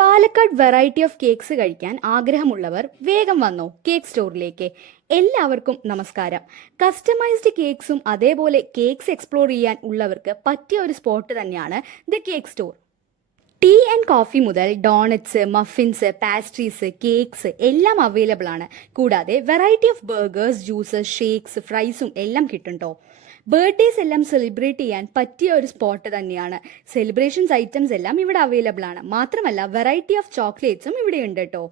Palakkad variety of cakes കഴിക്കാൻ ആഗ്രഹമുള്ളവർ വേഗം വന്നോ കേക്ക് സ്റ്റോറിലേക്ക്. എല്ലാവർക്കും നമസ്കാരം. കസ്റ്റമൈസ്ഡ് കേക്ക്സും അതേപോലെ കേക്ക്സ് എക്സ്പ്ലോർ ചെയ്യാൻ ഉള്ളവർക്ക് പറ്റിയ ഒരു സ്പോട്ട് തന്നെയാണ് the cake store. Tea and coffee മുതൽ ഡോണറ്റ്സ്, മഫിൻസ്, പാസ്ട്രീസ്, കേക്ക്സ് എല്ലാം അവൈലബിൾ ആണ്. കൂടാതെ variety of burgers, juices, shakes, ഫ്രൈസും എല്ലാം കിട്ടും. ബർത്ത്ഡേസ് എല്ലാം സെലിബ്രേറ്റ് ചെയ്യാൻ പറ്റിയ ഒരു സ്പോട്ട് തന്നെയാണ്. സെലിബ്രേഷൻസ് ഐറ്റംസ് എല്ലാം ഇവിടെ അവൈലബിൾ ആണ്. മാത്രമല്ല വെറൈറ്റി ഓഫ് ചോക്ലേറ്റ്സും ഇവിടെ ഉണ്ട് കേട്ടോ.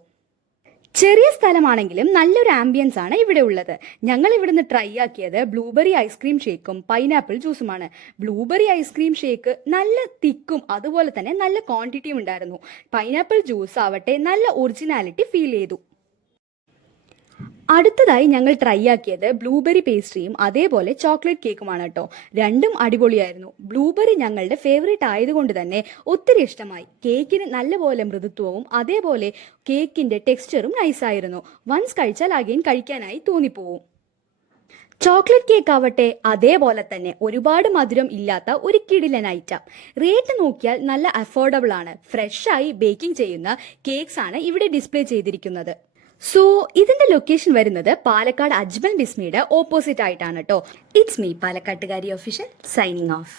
ചെറിയ സ്ഥലമാണെങ്കിലും നല്ലൊരു ആംബിയൻസ് ആണ് ഇവിടെ ഉള്ളത്. ഞങ്ങൾ ഇവിടുന്ന് ട്രൈ ആക്കിയത് ബ്ലൂബെറി ഐസ്ക്രീം ഷേക്കും പൈനാപ്പിൾ ജ്യൂസുമാണ്. ബ്ലൂബെറി ഐസ്ക്രീം ഷേക്ക് നല്ല തിക്കും അതുപോലെ തന്നെ നല്ല ക്വാണ്ടിറ്റിയും ഉണ്ടായിരുന്നു. പൈനാപ്പിൾ ജ്യൂസ് ആവട്ടെ നല്ല ഒറിജിനാലിറ്റി ഫീൽ ചെയ്തു. അടുത്തതായി ഞങ്ങൾ ട്രൈ ആക്കിയത് ബ്ലൂബെറി പേസ്ട്രിയും അതേപോലെ ചോക്ലേറ്റ് കേക്കുമാണ് കേട്ടോ. രണ്ടും അടിപൊളിയായിരുന്നു. ബ്ലൂബെറി ഞങ്ങളുടെ ഫേവറേറ്റ് ആയതുകൊണ്ട് തന്നെ ഒത്തിരി ഇഷ്ടമായി. കേക്കിന് നല്ലപോലെ മൃദുത്വവും അതേപോലെ കേക്കിന്റെ ടെക്സ്ചറും നൈസായിരുന്നു. വൺസ് കഴിച്ചാൽ അഗെയിൻ കഴിക്കാനായി തോന്നിപ്പോവും. ചോക്ലേറ്റ് കേക്ക് ആവട്ടെ അതേപോലെ തന്നെ ഒരുപാട് മധുരം ഇല്ലാത്ത ഒരു കിടിലൻ ഐറ്റം. റേറ്റ് നോക്കിയാൽ നല്ല അഫോർഡബിൾ ആണ്. ഫ്രഷായി ബേക്കിംഗ് ചെയ്യുന്ന കേക്ക്സ് ആണ് ഇവിടെ ഡിസ്പ്ലേ ചെയ്തിരിക്കുന്നത്. സോ ഇതിന്റെ ലൊക്കേഷൻ വരുന്നത് പാലക്കാട് അജ്മൽ ബിസ്മിയുടെ ഓപ്പോസിറ്റ് ആയിട്ടാണ് കേട്ടോ. ഇറ്റ്സ് മീ പാലക്കാട്ടുകാരി ഒഫീഷ്യൽ സൈനിങ് ഓഫ്.